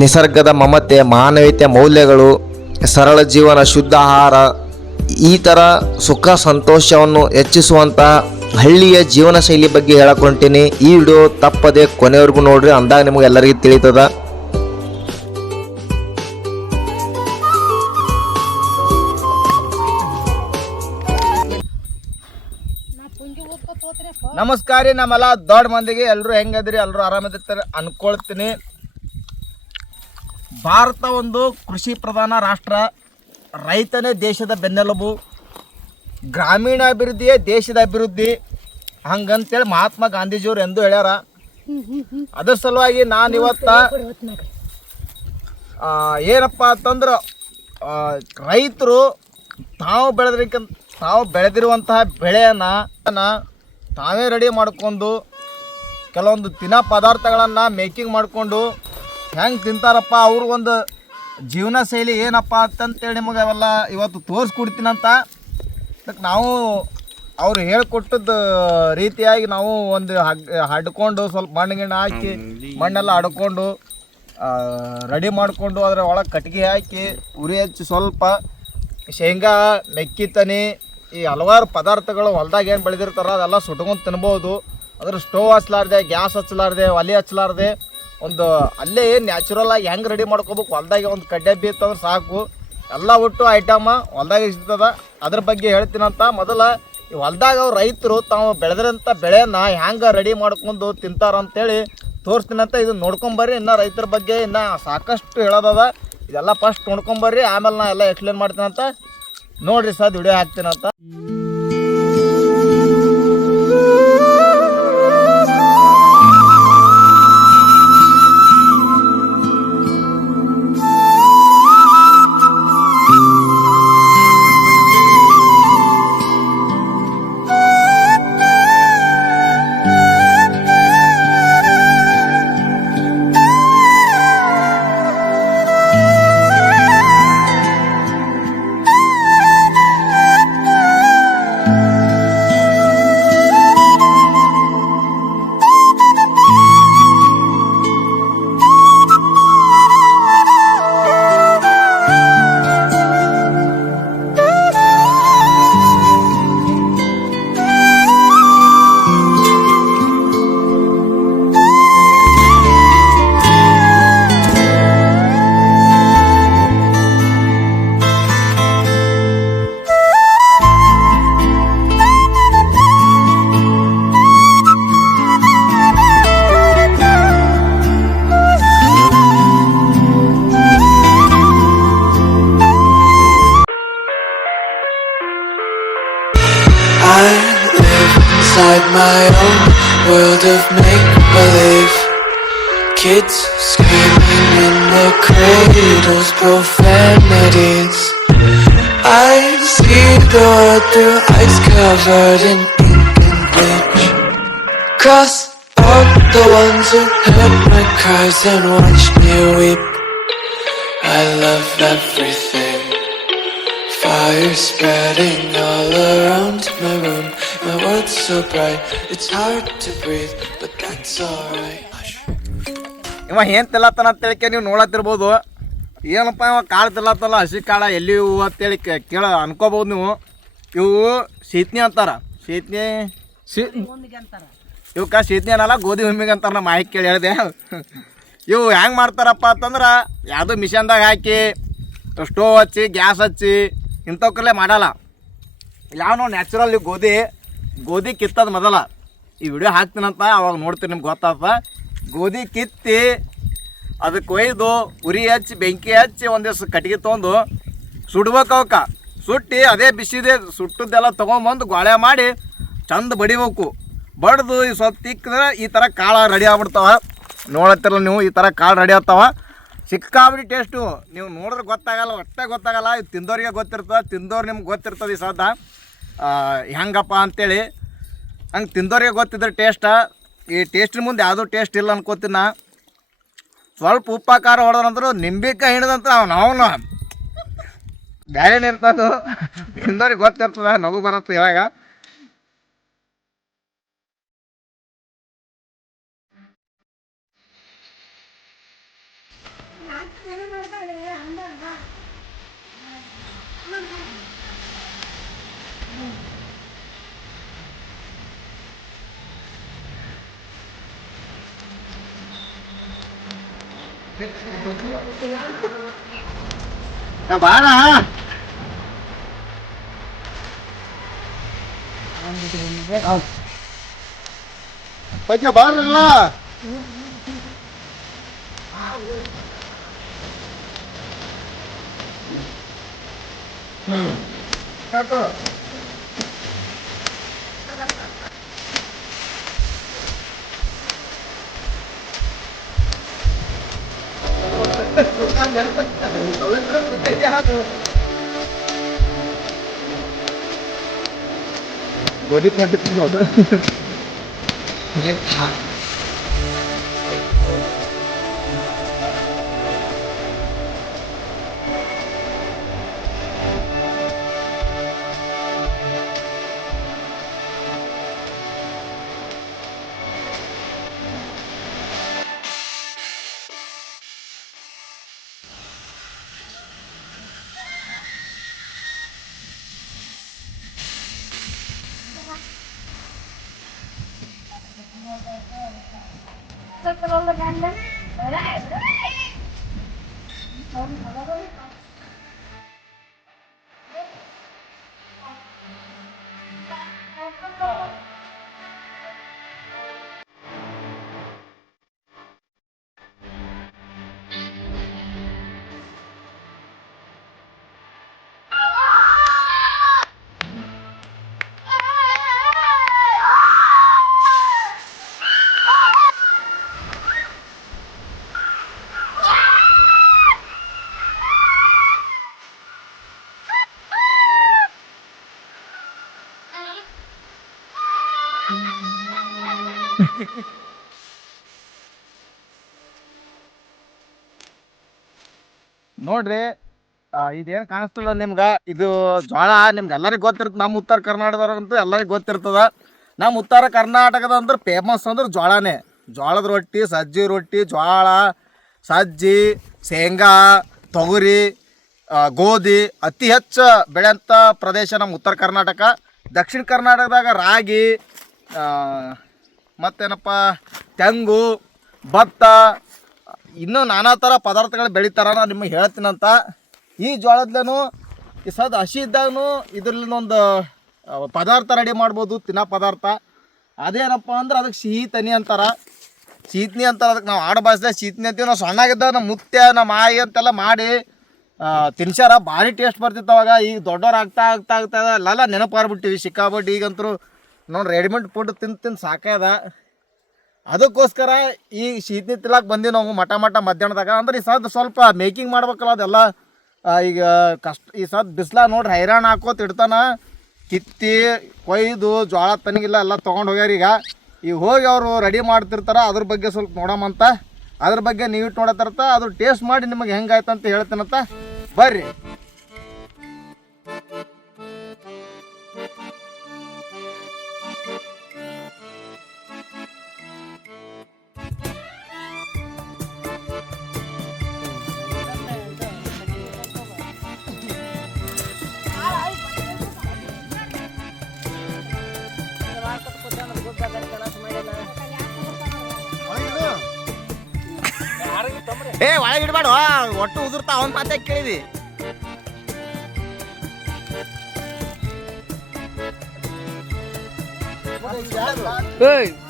ನಿಸರ್ಗದ ಮಮತೆ, ಮಾನವೀಯತೆ, ಮೌಲ್ಯಗಳು, ಸರಳ ಜೀವನ, ಶುದ್ಧ ಆಹಾರ, ಈ ಥರ ಸುಖ, ಸಂತೋಷವನ್ನು ಹೆಚ್ಚಿಸುವಂತಹ ಹಳ್ಳಿಯ ಜೀವನ ಶೈಲಿ ಬಗ್ಗೆ ಹೇಳಕೊಂತೀನಿ. ಈ ವಿಡಿಯೋ ತಪ್ಪದೆ ಕೊನೆವರೆಗೂ ನೋಡ್ರಿ, ಅಂದಾಗ ನಿಮಗೆ ಎಲ್ಲರಿಗೂ ತಿಳಿತದ. ನಮಸ್ಕಾರ, ನಮ್ಮೆಲ್ಲ ದೊಡ್ಡ ಮಂದಿಗೆ ಎಲ್ಲರೂ ಹೆಂಗದ್ರಿ, ಎಲ್ಲರೂ ಆರಾಮದಿರ್ತಾರೆ ಅನ್ಕೊಳ್ತೀನಿ. ಭಾರತ ಒಂದು ಕೃಷಿ ಪ್ರಧಾನ ರಾಷ್ಟ್ರ, ರೈತನೇ ದೇಶದ ಬೆನ್ನೆಲುಬು ಗ್ರಾಮೀಣ ಅಭಿವೃದ್ಧಿಯೇ ದೇಶದ ಅಭಿವೃದ್ಧಿ. ಹಂಗಂತೇಳಿ ಮಹಾತ್ಮ ಗಾಂಧೀಜಿಯವ್ರು ಎಂದು ಹೇಳ್ಯಾರ. ಅದರ ಸಲುವಾಗಿ ನಾನು ಇವತ್ತ ಏನಪ್ಪ ಅಂತಂದ್ರೆ ರೈತರು ತಾವು ಬೆಳೆದ್ರಿಕಂತ ತಾವು ಬೆಳೆದಿರುವಂತಹ ಬೆಳೆಯನ್ನು ತಾವೇ ರೆಡಿ ಮಾಡ್ಕೊಂಡು, ಕೆಲವೊಂದು ತಿನ್ನೋ ಪದಾರ್ಥಗಳನ್ನು ಮೇಕಿಂಗ್ ಮಾಡಿಕೊಂಡು ಹೆಂಗೆ ತಿಂತಾರಪ್ಪ ಅವ್ರಿಗೊಂದು ಜೀವನ ಶೈಲಿ ಏನಪ್ಪ ಅಂತಂತೇಳಿ ನಿಮಗೆ ಅವೆಲ್ಲ ಇವತ್ತು ತೋರಿಸ್ಕೊಡ್ತೀನಂತ. ಅದಕ್ಕೆ ನಾವು ಅವ್ರು ಹೇಳ್ಕೊಟ್ಟದ್ದು ರೀತಿಯಾಗಿ ನಾವು ಒಂದು ಹಡ್ಕೊಂಡು ಸ್ವಲ್ಪ ಮಣ್ಣು ಗಿಣ್ಣು ಹಾಕಿ ಮಣ್ಣೆಲ್ಲ ಹಡ್ಕೊಂಡು ರೆಡಿ ಮಾಡಿಕೊಂಡು ಅದರ ಒಳಗೆ ಕಟ್ಟಿಗೆ ಹಾಕಿ ಉರಿ ಹಚ್ಚಿ ಸ್ವಲ್ಪ ಶೇಂಗಾ ಮೆಕ್ಕಿತನಿ ಈ ಹಲವಾರು ಪದಾರ್ಥಗಳು ಹೊಲ್ದಾಗ ಏನು ಬೆಳೆದಿರ್ತಾರೋ ಅದೆಲ್ಲ ಸುಟ್ಕೊಂಡು ತಿನ್ಬೋದು. ಅದ್ರ ಸ್ಟೋವ್ ಹಚ್ಚಲಾರ್ದೆ ಗ್ಯಾಸ್ ಹಚ್ಚಲಾರ್ದೆ ಒಲೆ ಹಚ್ಲಾರ್ದೆ. ಒಂದು ಅಲ್ಲೇ ನ್ಯಾಚುರಲ್ ಆಗಿ ಹೆಂಗೆ ರೆಡಿ ಮಾಡ್ಕೋಬೇಕು? ಹೊಲ್ದಾಗೆ ಒಂದು ಕಡ್ಡೆ ಬೀತ್ತಂದ್ರೆ ಸಾಕು. ಎಲ್ಲ ಒಟ್ಟು ಐಟಮ ಹೊಲ್ದಾಗ ಸಿಗ್ತದ. ಅದ್ರ ಬಗ್ಗೆ ಹೇಳ್ತೀನಂತ ಮೊದಲ ಈ ಹೊಲ್ದಾಗ ಅವ್ರು ರೈತರು ತಾವು ಬೆಳೆದ್ರಂಥ ಬೆಳೆಯನ್ನು ಹೆಂಗೆ ರೆಡಿ ಮಾಡ್ಕೊಂಡು ತಿಂತಾರ ಅಂತೇಳಿ ತೋರಿಸ್ತೀನಂತ ಇದನ್ನ ನೋಡ್ಕೊಂಬರ್ರಿ. ಇನ್ನು ರೈತರ ಬಗ್ಗೆ ಇನ್ನು ಸಾಕಷ್ಟು ಹೇಳೋದದ. ಇದೆಲ್ಲ ಫಸ್ಟ್ ನೋಡ್ಕೊಂಬರ್ರಿ. ಆಮೇಲೆ ನಾ ಎಲ್ಲ ಎಕ್ಸ್ಪ್ಲೇನ್ ಮಾಡ್ತೀನಂತ. ನೋಡಿರಿ sir video ಹಾಕ್ತೀನಂತ. world through ice covered in ink and bleach Cross out the ones who heard my cries and watched me weep I love everything Fire spreading all around my room. My world's so bright, it's hard to breathe, but that's alright. ಇವ ಏನ್ ತಿಲ್ಲತ್ತಾನ ಅಂತೇಳಿಕೆ ನೀವು ನೋಡತ್ತಿರ್ಬೋದು ಏನಪ್ಪ ಇವ ಕಾಳು ತಿಲ್ಲತ್ತಲ್ಲ ಹಸಿ ಕಾಳ ಎಲ್ಲಿ ಇವು ಅಂತೇಳಿ ಕೇ- ಕೇಳ ಅನ್ಕೋಬೋದು ನೀವು ಇವು ಶೀತ್ನಿ ಅಂತಾರ. ಶೀತ್ನಿ ಶೀ ಇವಕ್ಕ ಶೀತ್ನಿ ಅನ್ನಲ್ಲ, ಗೋಧಿ ಹುಮ್ಮಿಗೆ ಅಂತಾರ ನಮ್ಮ ಮಾಹಿತಿ ಕೇಳಿ ಹೇಳಿದೆ. ಇವು ಹೆಂಗೆ ಮಾಡ್ತಾರಪ್ಪ ಅಂತಂದ್ರೆ, ಯಾವುದೋ ಮಿಷನ್ದಾಗ ಹಾಕಿ ಸ್ಟೋವ್ ಹಚ್ಚಿ ಗ್ಯಾಸ್ ಹಚ್ಚಿ ಇಂಥವಕ್ಕಲ್ಲೇ ಮಾಡಲ್ಲ. ಯಾವ ನಾವು ನ್ಯಾಚುರಲ್ ಗೋಧಿ. ಗೋಧಿ ಕಿತ್ತದ ಮೊದಲ. ಈ ವಿಡಿಯೋ ಹಾಕ್ತೀನಂತ ಅವಾಗ ನೋಡ್ತೀನಿ ನಿಮ್ಗೆ ಗೊತ್ತಪ್ಪ ಗೋಧಿ ಕಿತ್ತಿ ಅದಕ್ಕೆ ಒಯ್ದು, ಉರಿ ಹಚ್ಚಿ, ಬೆಂಕಿ ಹಚ್ಚಿ ಒಂದು ದಿವಸ ಕಟ್ಟಿಗೆ ತೊಗೊಂಡು ಸುಡ್ಬೇಕು ಅವಕ್ಕೆ ಸುಟ್ಟು, ಅದೇ ಬಿಸಿದೆ ಸುಟ್ಟದ್ದೆಲ್ಲ ತೊಗೊಂಬಂದು ಗೋಳೆ ಮಾಡಿ ಚಂದ ಬಡಿಬೇಕು. ಬಡ್ದು ಈ ಸ್ವಲ್ಪ ತಿಕ್ಕಿದ್ರೆ ಈ ಥರ ಕಾಳು ರೆಡಿ ಆಗ್ಬಿಡ್ತಾವ. ನೋಡತ್ತಿರಲ್ಲ ನೀವು, ಈ ಥರ ಕಾಳು ರೆಡಿ ಆಗ್ತಾವ. ಸಿಕ್ಕಾಬಿಡಿ ಟೇಸ್ಟು ನೀವು ನೋಡಿದ್ರೆ ಗೊತ್ತಾಗಲ್ಲ, ಒಟ್ಟೆ ಗೊತ್ತಾಗಲ್ಲ. ಇದು ತಿಂದೋರಿಗೆ ಗೊತ್ತಿರ್ತದೆ, ತಿಂದೋರು ನಿಮ್ಗೆ ಗೊತ್ತಿರ್ತದೆ ಈ ಸದ ಹೆಂಗಪ್ಪ ಅಂತೇಳಿ. ಹಂಗೆ ತಿಂದೋರಿಗೆ ಗೊತ್ತಿದ್ರೆ ಟೇಸ್ಟ ಈ ಟೇಸ್ಟಿನ ಮುಂದೆ ಯಾವುದೂ ಟೇಸ್ಟ್ ಇಲ್ಲ ಅನ್ಕೋತೀನಿ ಸ್ವಲ್ಪ ಉಪ್ಪಾಕಾರ ಹೊಡೆದ್ರಂದ್ರು, ನಿಂಬೆಕಾಯಿ ಹಿಡಿದಂತ ನಾವು ನಾವು ಬ್ಯಾರೇನೆ ಇರ್ತದು? ತಿಂದವ್ರಿಗೆ ಗೊತ್ತಿರ್ತದ ನಗು ಬರತ್ತೆ ಇವಾಗ. ಬಾಳ. 快叫保安啦！大哥。我这边就不好的。你看。ಗೋಧಿ ಕಂಡಿತ್ತು ನೋಡು ನೋಡ್ರಿ ಇದೇನ್ ಕಾಣಿಸ್ತದ ನಿಮ್ಗ? ಇದು ಜೋಳ ನಿಮ್ಗೆ ಎಲ್ಲರಿಗೂ ಗೊತ್ತಿರ್ತದ ನಮ್ಮ ಉತ್ತರ ಕರ್ನಾಟಕದವ್ರಂತೂ ಎಲ್ಲರಿಗೂ ಗೊತ್ತಿರ್ತದ. ನಮ್ಮ ಉತ್ತರ ಕರ್ನಾಟಕದ ಅಂದ್ರೆ ಫೇಮಸ್ ಅಂದ್ರೆ ಜ್ವಾಳನೇ. ಜೋಳದ ರೊಟ್ಟಿ, ಸಜ್ಜಿ ರೊಟ್ಟಿ ಜೋಳ ಸಜ್ಜಿ, ಶೇಂಗಾ, ತೊಗರಿ ಗೋಧಿ, ಅತಿ ಹೆಚ್ಚು ಬೆಳೆಯಂತ ಪ್ರದೇಶ ನಮ್ಮ ಉತ್ತರ ಕರ್ನಾಟಕ. ದಕ್ಷಿಣ ಕರ್ನಾಟಕದಾಗ ರಾಗಿ ಮತ್ತೇನಪ್ಪ, ತೆಂಗು, ಭತ್ತ ಇನ್ನೂ ನಾನಾ ಥರ ಪದಾರ್ಥಗಳು ಬೆಳಿತಾರ ನಾನು ನಿಮಗೆ ಹೇಳ್ತೀನಂತ. ಈ ಜೋಳದ್ಲೇನು ಈ ಸದ್ ಹಸಿ ಇದ್ದಾಗೂ ಇದ್ರಲ್ಲಿನೊಂದು ಒಂದು ಪದಾರ್ಥ ರೆಡಿ ಮಾಡ್ಬೋದು, ತಿನ್ನೋ ಪದಾರ್ಥ. ಅದೇನಪ್ಪ ಅಂದ್ರೆ ಅದಕ್ಕೆ ಸಿಹಿ ತನಿ ಅಂತಾರ. ಸೀತ್ನಿ ಅಂತಾರ, ಅದಕ್ಕೆ ನಾವು ಆಡ ಭಾಷೆ ಸೀತ್ನಿ ಅಂತೀವಿ. ನಾವು ಸಣ್ಣಾಗಿದ್ದಾಗ ನಮ್ಮ ಮುತ್ಯ ನಮ್ಮ ಆಯಿ ಅಂತೆಲ್ಲ ಮಾಡಿ ತಿನ್ಸಾರ ಭಾರಿ ಟೇಸ್ಟ್ ಬರ್ತಿತ್ತು ಅವಾಗ. ಈಗ ದೊಡ್ಡವ್ರು ಆಗ್ತಾ ಆಗ್ತಾ ಆಗ್ತಾ ಎಲ್ಲ ನೆನಪು ಆಗ್ಬಿಟ್ಟಿವಿ ಸಿಕ್ಕಾಬಿಟ್ಟು ಈಗಂತೂ ನೋಡಿ ರೆಡಿಮೇಡ್ ಫುಡ್ ತಿಂದು ತಿಂದು ಸಾಕ್ಯದ ಅದಕ್ಕೋಸ್ಕರ ಈ ಶೀತನಿ ತಿಲಾಕ್ ಬಂದೀವಿ ನಾವು ಮಠ ಮಠ ಮಧ್ಯಾಹ್ನದಾಗ. ಅಂದ್ರೆ ಈ ಸದ್ ಸ್ವಲ್ಪ ಮೇಕಿಂಗ್ ಮಾಡ್ಬೇಕಲ್ಲ ಅದೆಲ್ಲ ಈಗ ಕಷ್ಟ, ಈ ಸದ್ ಬಿಸ್ಲಾಗ ನೋಡ್ರಿ ಹೈರಾಣ ಹಾಕೋತ ಇಡ್ತಾನ. ಕಿತ್ತಿ, ಕೊಯ್ದು ಜೋಳ ತನಗಿಲ್ಲ ಎಲ್ಲ ತೊಗೊಂಡು ಹೋಗ್ಯಾರ ಈಗ. ಈಗ ಹೋಗಿ ಅವರು ರೆಡಿ ಮಾಡ್ತಿರ್ತಾರ, ಅದ್ರ ಬಗ್ಗೆ ಸ್ವಲ್ಪ ನೋಡಮಂತ ಅದ್ರ ಬಗ್ಗೆ ನೀವು ಇಟ್ಟು ನೋಡತ್ತಿರ್ತ ಅದ್ರ ಟೇಸ್ಟ್ ಮಾಡಿ ನಿಮಗೆ ಹೆಂಗಾಯ್ತಂತ ಹೇಳ್ತೀನಂತ. ಬರ್ರಿ. ಏ ಒಳಗೆ ಇಡಬೇಡ ಒಟ್ಟು ಉದುರ್ತಾ ಅವನ್ ಮಾತೇ ಕೇಳಿದಿ ಅಪ್ಪ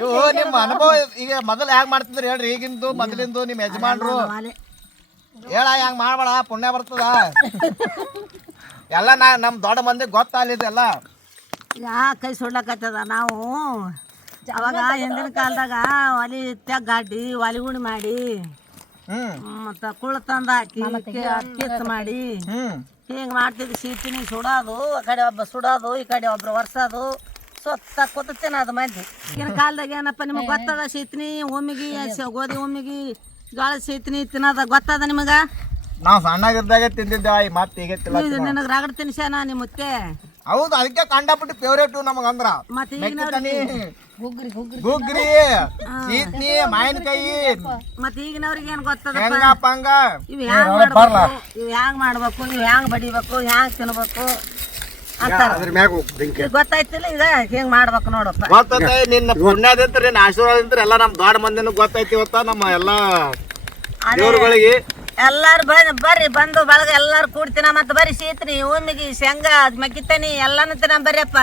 ಇವು ನಿಮ್ಮ ಅನುಭವ ಈಗ ಮೊದಲು ಹ್ಯಾಂಗ ಮಾಡ್ತಿದ್ರಿ ಹೇಳ್ರಿ? ಈಗಿಂದು ಮೊದಲಿಂದು ನಿಮ್ಮ ಯಜಮಾನ್ರು. ಹೇಳ ಹ್ಯಾಂಗ ಮಾಡ್ಬೇಡ ಪುಣ್ಯ ಬರ್ತದ. ಎಲ್ಲ ನಾ ನಮ್ಮ ದೊಡ್ಡ ಮಂದಿ ಗೊತ್ತಾಲಿದೆಲ್ಲ ಯಾ ಕೈ ಸುಡ್ಲಕತ್ತದ ನಾವು? ಅವಾಗ ಹಿಂದಿನ ಕಾಲದಾಗ ಒಲಿ ತೆಗ್ಗಾಡಿ ಒಲಿ ಉಣಿ ಮಾಡಿ ಮತ್ತು ತಂದ ತಂದು ಹಾಕಿ ಅಕ್ಕಿ ಮಾಡಿ ಹಿಂಗೆ ಮಾಡ್ತಿದ್ದು ಸೀಟಿನಿ ಸುಡೋದು ಆ ಕಡೆ ಒಬ್ಬ ಸುಡೋದು ಈ ಕಡೆ ಒಬ್ರು ಒರ್ಸೋದು. ಸೊತ್ತ ಕೂತ ತಿನ್ನೋದು ಮಂದಿ. ಈಗಿನ ಕಾಲದಾಗ ಏನಪ್ಪ ನಿಮಗೆ ಗೊತ್ತದ ಸೀತಿನಿ ಒಮ್ಮಿಗೆ ಗೋಧಿ ಒಮ್ಮಿಗೆ ಜೋಳ ಸೀತಿನಿ ತಿನ್ನೋದ ಗೊತ್ತದ ನಿಮಗೆ? ನಾವು ಸಣ್ಣಾಗಿದ್ದಾಗ ತಿಂದಿದ್ದೇವೆ ಮತ್ತೆ ಈಗ ನಿನಗೆ ರಗಡ್ ತಿನ್ಸ್ಯಾನ ನಿಮ್ಮ ಮುತ್ತೆ ಹೌದು ಅದಕ್ಕೆ ಕಂಡಪಟ್ಟು ಫೇವ್ರೇಟ್ ನಮಗಂದ್ರ ಮತ್ತೆ ಈಗ ಮೆಕ್ಕಿತನಿ ಗುಗ್ರಿ ಸೀತ್ನಿ ಮಾವಿನಕಾಯಿ ಮತ್ ಈಗಿನವ್ರಿಗೆ ಏನು ಗೊತ್ತದ ಹೆಂಗಪ್ಪ ಹಂಗ? ಇವ್ ಹ್ಯಾಂಗ್ ಮಾಡ್ಬೇಕು? ಇವ್ ಹ್ಯಾಂಗ್ ಮಾಡ್ಬೇಕು? ಇವ್ ಹ್ಯಾಂಗ್ ಬಡಿಬೇಕು? ಹ್ಯಾಂಗ್ ತಿನ್ಬೇಕು? ಅಂತಾರ. ಅದ್ರ ಮ್ಯಾಗ ಬೆಂಕಿ ಈಗ ಗೊತ್ತಾಯ್ತಿಲ್ಲ ಈಗ ಹೆಂಗ್ ಮಾಡ್ಬೇಕು ನೋಡಪ್ಪ. ಗೊತ್ತೈತಿ ನಿನ್ನ ಪುಣ್ಯದಿಂತ್ರ ನಿನ್ನ ಆಶೀರ್ವಾದದಿಂತ್ರ ಎಲ್ಲ ನಮ್ಮ ದೊಡ್ಡ ಮಂದಿನೂ ಗೊತ್ತೈತಿ ಇವತ್ತ ನಮ್ಮ ಎಲ್ಲ ದೇವ್ರುಗಳಿಗೆ ಎಲ್ಲಾರು ಬರ್ರಿ ಬರ್ರಿ ಬಂದು ಬಳಗ ಎಲ್ಲಾರು ಕೂಡ್ತಿನ ಮತ್ತೆ ಬರ್ರಿ ಸೀತ್ರಿ ಉಮ್ಮಿಗಿ ಶೇಂಗಾ ಮಕ್ಕಿತನಿ ಎಲ್ಲಾನು ತಿನ್ನ ಬರ್ರಿಯಪ್ಪ.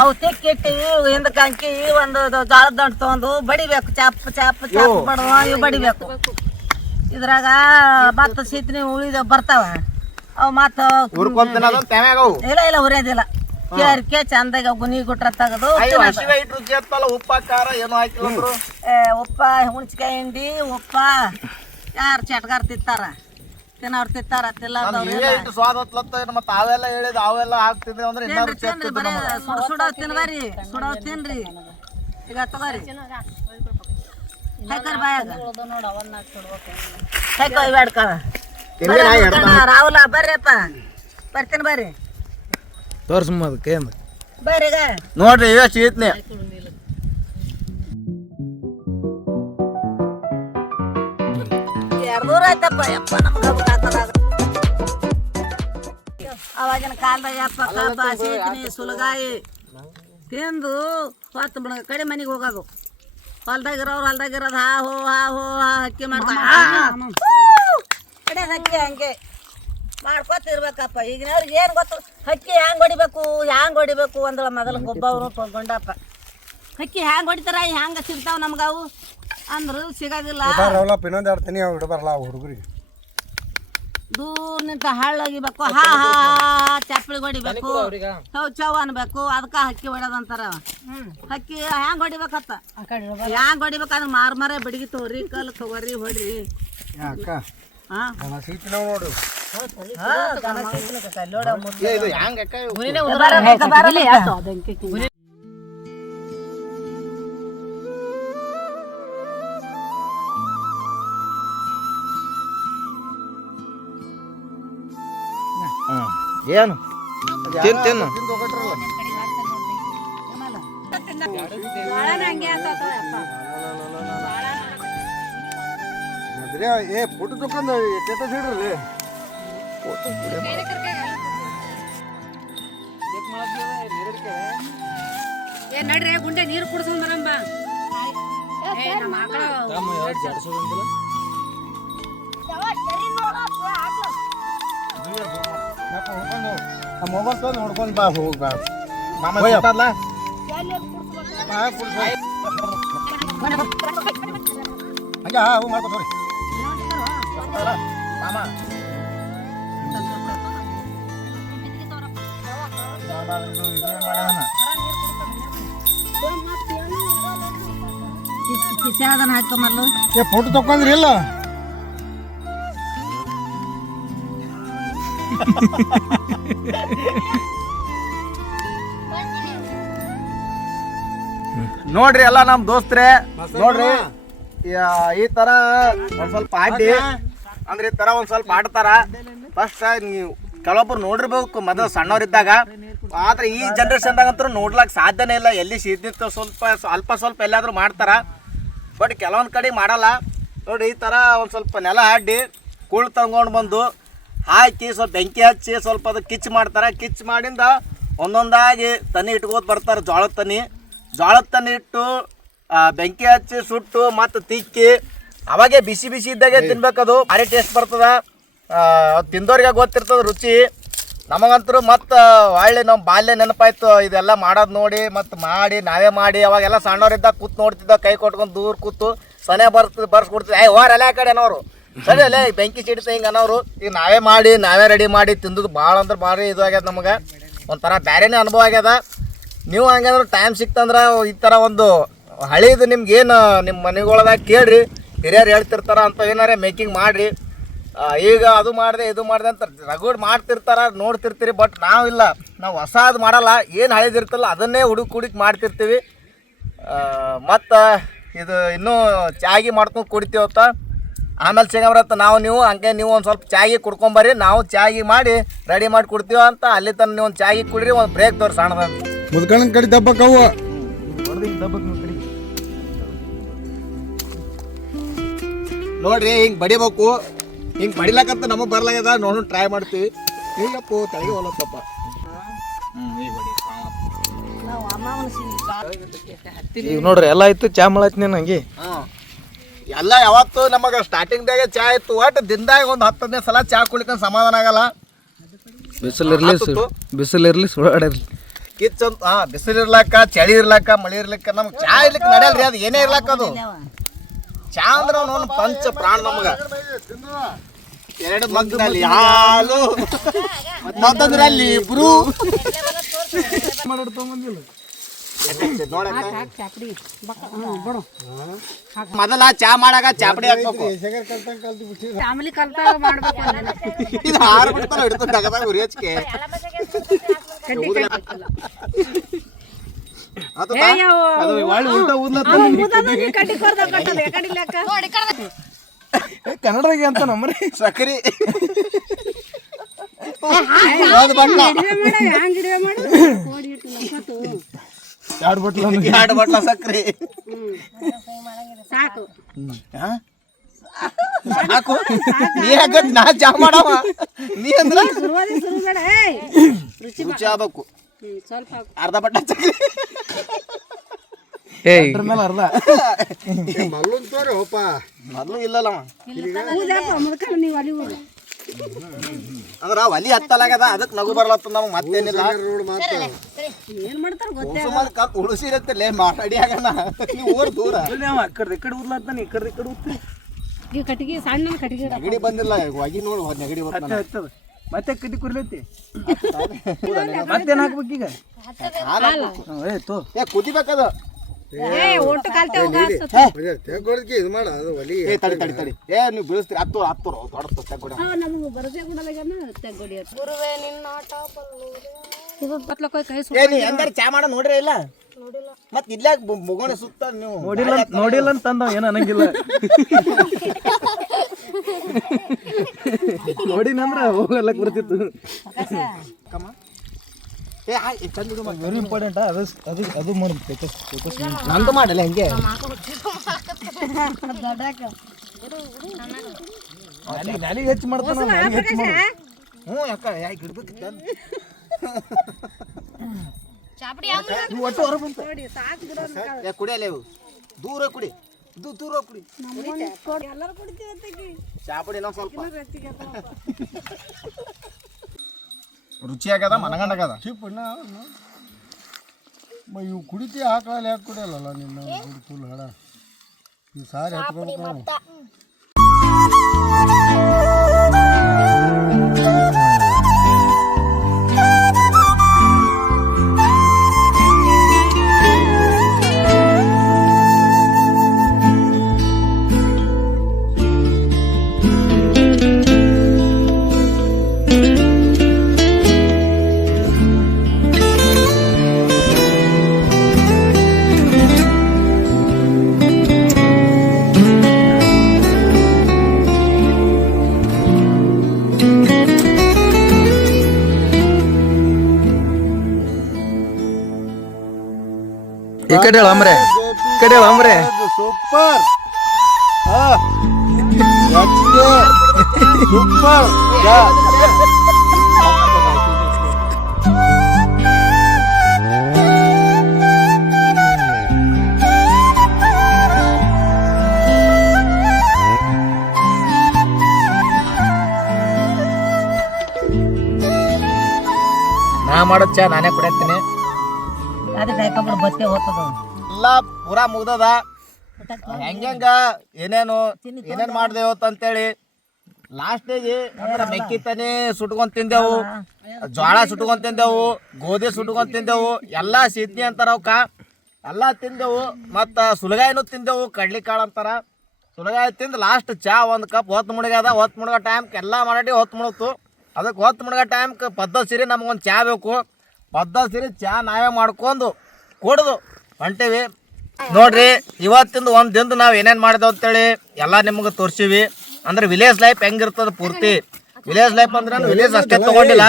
ಅವು ತಿಕ್ಕಿಟ್ಟಿವಿ ಹಿಂದಕ್ಕೆ ಅಂಕಿ ಒಂದು ಜೋಳದ ದಂಟು ತೊಗೊಂಡು ಬಡಿಬೇಕು ಚಾಪ್ ಚಾಪ್ ಚಾಪ್ ಬಡವ ಇವು ಬಡಿಬೇಕು. ಇದ್ರಾಗ ಮತ್ತ ಸೀತ್ನಿ ಉಳಿದ ಬರ್ತಾವ. ಅವು ಮತ್ತ ಇಲ್ಲ ಇಲ್ಲ ಹುರಿಯೋದಿಲ್ಲ. ಕೇರ್ಕೆ ಚಂದಾಗ ಗುನಿ ಗುಟ್ರ ತೆಗೆದು ಉಪ್ಪ ಖಾರ ಏನು ಹಾಕಿಲ್ಲ ಉಪ್ಪ ಹುಣ್ಚಿಕಾಯಿ ಹಿಂಡಿ ಉಪ್ಪ ಯಾರು ಚಟ್ಗಾರ್ ತಿಂತಾರ? ತಿನ್ನೋರು ತಿಂತಾರ ತಿಲ್ಲದವ್ರು ಸ್ವಾದ ಹೊತ್ಲತ್ತ ಮತ್ತೆ ಅವೆಲ್ಲ ಹೇಳಿದ ಅವೆಲ್ಲ ಹಾಕ್ತಿದ್ವಿ ಅಂದ್ರೆ ಇನ್ನೂ ರುಚಿ ತಿನ್ರಿ ಬರೀ ಸುಡ ಸುಡೋ ತಿನ್ಬರಿ ಸುಡೋ ತಿನ್ರಿ. ಈಗ ತಗೋರಿ. ಹಾಕರ್ ಬಾಯಾಗ. ಹಾಕೋ ಎಡ್ತ ರಾಹುಲ ಬರ್ರಿಯಪ್ಪ. ಬರ್ತೀನಿ ಬರ್ರಿ ತೋರ್ಸಮ್ಮ ಅದಕ್ಕೆ ನೋಡ್ರಿ ಇವೇ ಶೀತ್ನಿ ಎರಡು ದೂರ ಆಯ್ತಪ್ಪ ಯಪ್ಪ ನಮ್ಗೆ ಅವಾಗಿನ ಕಾಲದಾಗ ಯಪ್ಪ ಕಬ್ಬ ಸೀತನಿ ಸುಲಗಾಯಿ ತಿಂದು ಹೊತ್ತು ಬಿಡ ಕಡೆ ಮನೆಗೆ ಹೋಗೋದು. ಹೊಲ್ದಾಗ ಇರೋದು ಹಾ ಹೋ ಹಾ ಹೋ ಹಾ ಹಕ್ಕಿ ಮಾಡ್ತಾರೆ ಕಡೆ ಹಕ್ಕಿ ಹಂಗೆ. ಮಾಡ್ಕೊತಿರ್ಬೇಕಪ್ಪ. ಈಗಿನವ್ರಿಗೆ ಏನು ಗೊತ್ತು? ಹಕ್ಕಿ ಹ್ಯಾಂಗ್ ಹೊಡಿಬೇಕು ಹ್ಯಾಂಗ್ ಹೊಡಿಬೇಕು ಅಂದಳ ಮೊದಲು ಗೊಬ್ಬವರು ಗೊಂಡಪ್ಪ. ಹಕ್ಕಿ ಹ್ಯಾಂಗ್ ಹೊಡಿತಾರ ಹ್ಯಾಂಗ ಸಿಗ್ತಾವ ನಮ್ಗವು ಅಂದ್ರು ಸಿಗೋದಿಲ್ಲ. ಇನ್ನೊಂದು ಆಡ್ತೀನಿ ತಿನಿ ಅವು ಸಿಗೋದಿಲ್ಲ ಹುಡುಗರಿಗೆ. ದೂರ ನಿಂತ ಹಾಳಾಗಿಬೇಕು ಹಾ ಹಾ ಚಪ್ಪಳಿ ಹೊಡಿಬೇಕು. ಚೌ ಚೌ ಅನ್ಬೇಕು. ಅದಕ್ಕೆ ಹಕ್ಕಿ ಹೊಡ್ಯದಂತಾರ ಹಕ್ಕಿ ಹ್ಯಾಂಗ್ ಹೊಡಿಬೇಕತ್ತ ಹ್ಯಾಂಗ್ ಹೊಡಿಬೇಕಾದ್ರೆ ಮಾರು ಮಾರ್ ಬಡಿಗೆ ತಗೋರಿ ಕಲ್ ತಗೋರಿ ಹೊಡ್ರಿ. ಹಾ. ಸೀಟ್ ಏನು ಏ ಫೋಟೋ ತಕೊಂಡು ಸ್ಟೇಟಸ್ ಇಡ್ರಿ ಏ ನಡ್ರಿ ಗುಂಡೆ ನೀರು ಕುಡ್ಸೋನ್ ಬರಂಬ. ಏ ನಮ್ಮ ತೊಗೊಂಡು ನೋಡ್ಕೊಂಡು ಬಾ ಹೋಗಿ ಬಾ. ಮಾಮ ಸಿಕ್ತಲ್ಲ? ಹಂಗೆ ಹೂ ಮಾಡ್ಕೊತೀವಿ ಮಾಮ. ಹಾಕೊಂಬಲ್ಲು ಏ ಫೋಟೋ ತಕೊಂಡ್ರಿ ಇಲ್ಲ? ನೋಡ್ರಿ ಎಲ್ಲ ನಮ್ ದೋಸ್ತ್ರೆ ನೋಡ್ರಿ ಯಾ- ಈ ತರ ಒಂದ್ ಸ್ವಲ್ಪ ಆಡಿ ಅಂದ್ರೆ ಈ ತರ ಒಂದ್ ಸ್ವಲ್ಪ ಆಡ್ತಾರ. ಫಸ್ಟ್ ನೀವು ಕೆಲವೊಬ್ರು ನೋಡಿರ್ಬೇಕು ಮೊದಲು ಸಣ್ಣವರಿದ್ದಾಗ. ಆದ್ರೆ ಈ ಜನರೇಷನ್ ಅಂತೂ ನೋಡ್ಲಾಕ್ ಸಾಧ್ಯನೇ ಇಲ್ಲ. ಎಲ್ಲಿ ಶೀತ ಸ್ವಲ್ಪ ಅಲ್ಪ ಸ್ವಲ್ಪ ಎಲ್ಲಾದ್ರೂ ಮಾಡ್ತಾರ. ಬಟ್ ಕೆಲವೊಂದ್ ಕಡೆ ಮಾಡಲ್ಲ. ನೋಡಿ ಈ ತರ ಒಂದ್ ಸ್ವಲ್ಪ ನೆಲ ಅಡ್ಡಿ ಕೂಳ್ ತಗೊಂಡು ಬಂದು ಹಾಕಿ ಸ್ವಲ್ಪ ಬೆಂಕಿ ಹಚ್ಚಿ ಸ್ವಲ್ಪ ಅದು ಕಿಚ್ ಮಾಡ್ತಾರೆ. ಕಿಚ್ ಮಾಡಿಂದ ಒಂದೊಂದಾಗಿ ತನಿ ಇಟ್ಕೋತ ಬರ್ತಾರೆ ಜೋಳದ ತನಿ. ಜೋಳದ ತನಿ ಇಟ್ಟು ಬೆಂಕಿ ಹಚ್ಚಿ ಸುಟ್ಟು ಮತ್ತು ತಿಕ್ಕಿ ಅವಾಗೆ ಬಿಸಿ ಬಿಸಿ ಇದ್ದಾಗೆ ತಿನ್ಬೇಕದು. ಭಾರಿ ಟೇಸ್ಟ್ ಬರ್ತದ. ಆ, ಗೊತ್ತಿರ್ತದೆ ರುಚಿ. ನಮಗಂತೂ ಮತ್ತು ಒಳ್ಳೆ ನಮ್ಮ ಬಾಲ್ಯ ನೆನಪಾಯ್ತು. ಇದೆಲ್ಲ ಮಾಡೋದು ನೋಡಿ ಮತ್ತು ಮಾಡಿ ನಾವೇ ಮಾಡಿ ಅವಾಗೆಲ್ಲ ಸಣ್ಣವರಿದ್ದಾಗ ಕೂತ್ ನೋಡ್ತಿದ್ದ ಕೈ ಕೊಟ್ಕೊಂಡು ದೂರ ಕೂತು ಸನೆ ಬರ್ತ ಬರ್ಸ್ಕೊಡ್ತಿದ್ದೆ. ಏ ಹೋರ್ ಎಲ್ಲ ಕಡೆ ಅನ್ನೋರು. ಸರಿ ಅಲ್ಲೇ ಬೆಂಕಿ ಸಿಡಿತ ಹಿಂಗೆ ಅನ್ನೋರು. ಈಗ ನಾವೇ ಮಾಡಿ ನಾವೇ ರೆಡಿ ಮಾಡಿ ತಿಂದದ್ದು ಭಾಳ ಅಂದ್ರೆ ಭಾರಿ ಇದು ಆಗ್ಯದ ನಮಗೆ. ಒಂಥರ ಬೇರೆನೇ ಅನುಭವ ಆಗ್ಯದ. ನೀವು ಹಂಗಂದ್ರೆ ಟೈಮ್ ಸಿಕ್ತಂದ್ರೆ ಈ ಥರ ಒಂದು ಹಳೇದು ನಿಮ್ಗೆ ಏನು ನಿಮ್ಮ ಮನೆಗಳದಾಗ ಕೇಳ್ರಿ. ಹಿರಿಯರು ಹೇಳ್ತಿರ್ತಾರ ಅಂತ ಏನಾರೇ ಮೇಕಿಂಗ್ ಮಾಡಿರಿ. ಈಗ ಅದು ಮಾಡಿದೆ ಇದು ಮಾಡಿದೆ ಅಂತ ರಗಡ್ ಮಾಡ್ತಿರ್ತಾರ ನೋಡ್ತಿರ್ತೀರಿ ಬಟ್ ನಾವಿಲ್ಲ ನಾವು ಹೊಸಾದ್ ಮಾಡಲ್ಲ ಏನು ಹಳೇದಿರ್ತಲ್ಲ ಅದನ್ನೇ ಹುಡುಕ್ ಹುಡುಕ್ ಮಾಡ್ತಿರ್ತೀವಿ. ಮತ್ತು ಇದು ಇನ್ನೂ ಚಾಗಿ ಮಾಡ್ಕೊಂಡು ಕುಡಿತೀವತ್ತ ಆಮೇಲೆ ಸಿಗಂಬ್ರತ್ತ ನಾವು ನೀವು ಹಂಗೆ ನೀವು ಒಂದು ಸ್ವಲ್ಪ ಚಾಗಿ ಕುಡ್ಕೊಂಬರ್ರಿ ನಾವು ಚಾಗಿ ಮಾಡಿ ರೆಡಿ ಮಾಡಿ ಕೊಡ್ತೀವ ಅಂತ ಅಲ್ಲಿ ತನಕ ನೀವು ಒಂದು ಚಾಗಿ ಕುಡ್ರಿ ಒಂದು ಬ್ರೇಕ್ ತೋರಿ ಸಣ್ಣದ ಮುದ್ಕಣ್ಣ ಕಡಿ ದಬ್ಬಕ್ಕವು ನೋಡ್ರಿ ಹಿಂಗೆ ಬಡಿಬೇಕು. ಹಿಂಗೆ ಬಡಿಲಕ್ಕಂತ ನಮಗೆ ಬರ್ಲಾಗ್ಯದ? ನೋಡೋಣ ಟ್ರೈ ಮಾಡ್ತೀವಿ ಇಲ್ಲಪ್ಪ ತಲೆಗೆ ಹೋಲತ್ತಪ್ಪ ಈಗ ನೋಡ್ರಿ ಎಲ್ಲ ಆಯ್ತು ಚಾ ಮಾಡತ್ತೀನಿ ಹಂಗೆ ಹಾಂ. ಎಲ್ಲ ಯಾವತ್ತು ನಮಗೆ ಸ್ಟಾರ್ಟಿಂಗ್ದಾಗೆ ಚಾ ಇತ್ತು ಒಟ್ಟು ದಿನದಾಗ ಒಂದು ಹತ್ತು ಹದಿನೈದು ಸಲ ಚಾ ಕುಳಿಕ ಸಮಾಧಾನ ಆಗಲ್ಲ. ಬಿಸಿಲು ಇರ್ಲಿ ಆತತ್ತು. ಬಿಸಿಲು ಇರಲಿ ಸುಡಾಡಿರ್ಲಿ ಕಿಚ್ಚಂತ ಹಾಂ ಬಿಸಿಲು ಇರ್ಲಕ್ಕ ಚಳಿ ಇರ್ಲಕ್ಕ ಮಳೆ ಇರ್ಲಿಕ್ಕ ನಮ್ಗೆ ಚಾ ಇರ್ಲಿಕ್ಕೆ ನಡೆಯಲ್ರಿ ಅದು ಏನೇ ಇರ್ಲಕ್ಕ ಅದು. ಚಾ ಅಂದ್ರೆ ಅವನು ಪಂಚ ಪ್ರಾಣ ನಮ್ಗೆ. ಎರಡು ಮಗ್ನಲ್ಲಿ ಹಾಲು. ಮತ್ತೊಂದ್ರಲ್ಲಿ ಇಬ್ರು. ಮೊದಲ ಚಾ ಮಾಡಾಗ ಚಾಪಡಿ ಹಾಕ್ಬೇಕು. ಫ್ಯಾಮಿಲಿ ಕಲ್ತಾಗ ಮಾಡ್ಬೇಕು ಅದನ್ನ. ಇದು ಹಾರು ಬಿಡ್ತಾನ ಹಿಡ್ತು ತಗದಾಗ ಉರಿ ಹಚ್ಕೆ. ಅದು ಒಳ್ಳೆ. ಉಲ್ಟಾ ಊದೋದು ಕಟ್ಟಿ ಕಡ್ಡಿ ಕೊರ್ದ ಕಟ್ಟೋದು, ಕಡ್ಡಿ ಲೆಕ್ಕ? ಕನ್ನಡಗೆ ಅಂತ ನಮ್ಮನೆ ಒಂದು ನಕ್ಕೊಟ್ಟು. ಎರಡು ಬಟ್ಲ? ಎರಡು ಬಟ್ಲ ಸಕ್ರಿ? ಸಾಕು. ಸಾಕು. ನೀ ಹಾಕತ್ ನಾ ಚಾ ಮಾಡವ. ನೀ ಅಂದ್ರ? ರುಚಿ ಆಗ್ಬೇಕು. ಸ್ವಲ್ಪ ಅರ್ಧ ಬಟ್ಟ ಸಕ್ರಿ. ಏಯ್. ಮೇಲೆ ಅರ್ಧ. ಮಲ್ಲುನ್ ತೋರಿ ಹೋಪ. ಅಂದ್ರ ಒಲಿ ಹತ್ತಲಾಗ್ಯದ ಅದಕ್ಕೆ ನಗು ಬರ್ಲತ್ತ ನಮ್ಗೆ ಮತ್ತೇನಿಲ್ಲ. ಏನ್ ಮಾಡ್ತಾರ ಉಳಿಸಿರತ್ತಲ್ಲೇ ಮಾತಾಡಿ ಆಗಣ ನೀವು ಊರ್ ದೂರ. ಕಡೆ ಈ ಕಡೆ ಉದ್ಲಾತಾನೆ ಈ ಕಡೆ ಕಡೆ ಉತ್ತಿ ಈ ಕಟ್ಟಿಗೆ ಸಣ್ಣ ಕಟ್ಟಿಗೆ. ನೆಗಡಿ ಬಂದಿಲ್ಲ ಹೋಗಿ ನೋಡು ನೆಗಡಿ ಬರ್ತದ ಮತ್ತೆ ಕಟ್ಟಿ ಕುರ್ಲೈತಿ ಮತ್ತೇನ್ ಹಾಕ್ಬೇಕು ಈಗ? ಹ್ಮ್, ಏ ತೋ. ಏ ಕುದಿಬೇಕದು. ಏ ಒಟ್ಟು ಕಾಲ್ತೆ ಹೋಗ ಅನ್ಸುತ್ತೆ. ಇದು ಮಾಡ ಅದು ಒಲಿ ಏ ತಡಿ ತಡಿ ತಡಿ. ಏ ನೀವು ಬೀಳಿಸ್ತೀರಿ ಹತ್ತು ಹತ್ತು ದೊಡ್ಡ ತೆಗ್ಕೊಡ ಆ, ನಮಗೆ ಬರದೇ ಕೊಡಲಾಗ್ಯಾನ ತೆಗ್ಗೊಡಿ ಅಂತ. ಇದು ಬತ್ಲಕ್ ಹೋಗಿ ಕೈ ಸುಟ್ಟ ಏ ನೀ ಎಂದಾರ ಚಾ ಮಾಡ ನೋಡ್ರಿ ಇಲ್ಲ? ಮತ್ ಇಲ್ಲಾಗ ಮುಗೋಣ ಸುತ್ತ ನೀವು. ನೋಡಿಲ್ಲ ಅಂತ- ನೋಡಿಲ್ಲ ಅಂತ ಅಂದ ಏನ ಅನ್ನಂಗಿಲ್ಲ. ನೋಡಿನಂದ್ರ ಹೋಗಲ್ಲ ಬರ್ತಿತ್ತು ವೆರಿ ಇಂಪಾರ್ಟೆಂಟ್ ಅದು ಅದು ಅದು ಮಾಡಿ ಫೋಕಸ್ ಫೋಕಸ್ ನಂದು ಮಾಡಲ್ಲ ಹೆಂಗೆ? ನಾಲಿಗೆ ಹೆಚ್ಚು ಮಾಡ್ತಾನ ಹೆಚ್ಚು ಮಾಡು ಹ್ಞೂ ಯಾಕ ಯಾಕೆ ಇಡ್ಬೇಕಿತ್ತ ಒಟ್ಟು ಹೊರ ಬಂತು ಯಾಕೆ ಕುಡಿಯಲ್ಲ ಇವು. ದೂರ ಕುಡಿ. ಇದು ದೂರ ಕುಡಿ. ಎಲ್ಲರೂ ಕುಡಿತೀವಿ ಚಾಪಡಿ ಇನ್ನೊಂದು ಸ್ವಲ್ಪ. ರುಚಿ ಆಗ್ಯದ ಮನಗಂಡಾಗದ ಚಿಪ್ಪಣ್ಣ ಇವು ಕುಡಿತಿ ಹಾಕಲ್ಲ ಯಾಕೆ ಕುಡಿಯಲ್ಲ ನಿನ್ನ ಕುಡಿತು ಹಡ ಈ ಸಾರಿ ಹತ್ಕೊಬೇಕು ನಾವು ಈ ಕಡೆ ಹೇಳ ಅಮ್ರೆ ಈ ಅಮ್ರೆ ಸೂಪರ್. ಸೂಪರ್ ನಾ ಮಾಡೋದ್ ಚಾ ನಾನೇ ಕುಡಿಯತ್ತೀನಿ. ಅದಕ್ಕೆ ಹಾಕೊಂಡ್ಬಿಡು ಬತ್ತೆ ಹೋಗ್ತದ. ಎಲ್ಲ ಪೂರಾ ಮುಗ್ದದ. ಹೆಂಗ ಏನೇನು, ಏನೇನ್ ಅಂತೇಳಿ ಲಾಸ್ಟಿಗೆ ಅಂದ್ರೆ ಮೆಕ್ಕಿ ತನಿ ಸುಟ್ಕೊಂಡ್ ತಿಂದೆವು ಜೋಳ ಸುಟ್ಕೊಂಡ್ ತಿಂದೆವು, ಗೋಧಿ ಸುಟ್ಕೊಂಡ್ ತಿಂದೆವು, ಎಲ್ಲಾ ಸಿದ್ನಿ ಅಂತಾರ ಅವಕ್ಕ. ಎಲ್ಲಾ ತಿಂದೆವು ಮತ್ತ ಸುಲಗಾಯಿನೂ ತಿಂದೆವು ಕಡ್ಲಿ ಕಾಳು ಅಂತಾರ. ಸುಲಗಾಯಿ ತಿಂದ ಲಾಸ್ಟ್ ಚಾ ಒಂದು ಕಪ್ ಹೊತ್ತು ಮುಳುಗ್ಯದ ಹೊತ್ತು ಮುಡಗ ಟೈಮ್ಗೆ ಎಲ್ಲ ಮಾಡಿ ಹೊತ್ತು ಮುಳುಗ್ತು ಅದಕ್ಕೆ ಹೊತ್ತು ಮುಳುಗೋ ಟೈಮ್ಗೆ ಪದ್ಧತಿ ಸಿರಿ ನಮ್ಗೊಂದು ಚಾ ಬೇಕು. ಪದ್ಧತಿ ಸಿರಿ ಚಾ ನಾವೇ ಮಾಡ್ಕೊಂಡು ಕುಡ್ದು ಹೊಂಟೀವಿ. ನೋಡ್ರಿ, ಇವತ್ತಿಂದ ಒಂದು ದಿನದ ನಾವು ಏನೇನು ಮಾಡಿದೆವು ಅಂತೇಳಿ ಎಲ್ಲ ನಿಮ್ಗೆ ತೋರಿಸಿವಿ. ಅಂದ್ರೆ ವಿಲೇಜ್ ಲೈಫ್ ಹೆಂಗಿರ್ತದ ಪೂರ್ತಿ. ವಿಲೇಜ್ ಲೈಫ್ ಅಂದ್ರೆ ವಿಲೇಜ್ ಅಷ್ಟೇ ತಗೊಂಡಿಲ್ಲ.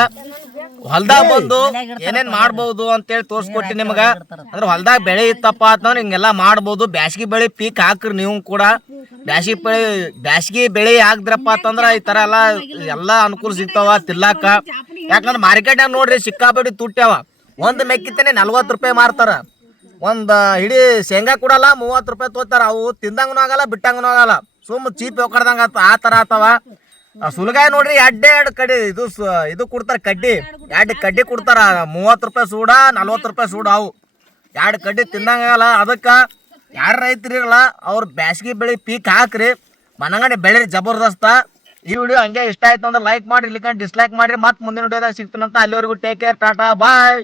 ಹೊಲ್ದಾಗ ಬಂದು ಏನೇನ್ ಮಾಡ್ಬೋದು ಅಂತೇಳಿ ತೋರಿಸ್ಕೊಟ್ಟಿ ನಿಮ್ಗ. ಅಂದ್ರೆ ಹೊಲ್ದಾಗ ಬೆಳೆ ಇತ್ತಪ್ಪ ಅಂತಂದ್ರೆ ಹಿಂಗೆಲ್ಲ ಮಾಡ್ಬೋದು. ಬ್ಯಾಸಗಿ ಬೆಳೆ ಪೀಕ್ ಹಾಕ್ರಿ ನೀವು ಕೂಡ. ಬ್ಯಾಸಗಿ ಬೆಳೆ ಬ್ಯಾಸಗಿ ಬೆಳೆ ಹಾಕ್ದ್ರಪ್ಪ ಅಂತಂದ್ರ ಈ ತರ ಎಲ್ಲ ಎಲ್ಲ ಅನುಕೂಲ ಸಿಗ್ತಾವ ತಿಲ್ಲಾಕ ಯಾಕಂದ್ರೆ ಮಾರ್ಕೆಟ್ನಾಗ ನೋಡ್ರಿ ಸಿಕ್ಕಾಪಟ್ಟಿ ತುಟ್ಟ್ಯಾವ ಒಂದ್ ಮೆಕ್ಕಿತೇನೆ ನಲ್ವತ್ತು ರೂಪಾಯಿ ಮಾರ್ತಾರ. ಒಂದ್ ಇಡೀ ಶೇಂಗಾ ಕೊಡಲ್ಲ, ಮೂವತ್ತು ರೂಪಾಯಿ ತೋತಾರ. ಅವು ತಿಂದಂಗೂ ಆಗಲ್ಲ ಬಿಟ್ಟಂಗೂ ಆಗಲ್ಲ. ಸುಮ್ಮ ಚೀಪ್ ಹೋಗ್ಕಡ್ದಂಗ ಆತ ಆ ಥರ ಆತವ. ಸುಲಗಾಯಿ ನೋಡ್ರಿ, ಎಡ್ಡೆ ಎರಡು ಕಡ್ಡಿ. ಇದು ಇದು ಕೊಡ್ತಾರ ಕಡ್ಡಿ. ಎರಡು ಕಡ್ಡಿ ಕೊಡ್ತಾರ. ಮೂವತ್ತು ರೂಪಾಯಿ ಸೂಡ, ನಲ್ವತ್ತು ರೂಪಾಯಿ ಸೂಡ ಅವು. ಎರಡು ಕಡ್ಡಿ ತಿಂದಂಗಲ್ಲ ಅದಕ್ಕೆ ಯಾರು ರೈತರು ಇರಲ್ಲ, ಅವ್ರು ಬ್ಯಾಸ್ಗಿ ಬೆಳೆ ಪೀಕ್ ಹಾಕ್ರಿ. ಮನಗಂಡೆ ಬೆಳೀರಿ ಜಬರ್ದಸ್ತ. ಈ ವಿಡಿಯೋ ಹಂಗೆ ಇಷ್ಟ ಆಯ್ತು ಅಂದ್ರೆ ಲೈಕ್ ಮಾಡಿ ಇಲ್ಲಿಕಂಡು ಡಿಸ್ಲೈಕ್ ಮಾಡಿರಿ. ಮತ್ತೆ ಮುಂದಿನ ವಿಡಿಯೋದಾಗ ಸಿಗ್ತೀನಂತ ಅಲ್ಲಿವರೆಗೂ ಟೇಕ್ ಕೇರ್ ಟಾಟಾ ಬಾಯ್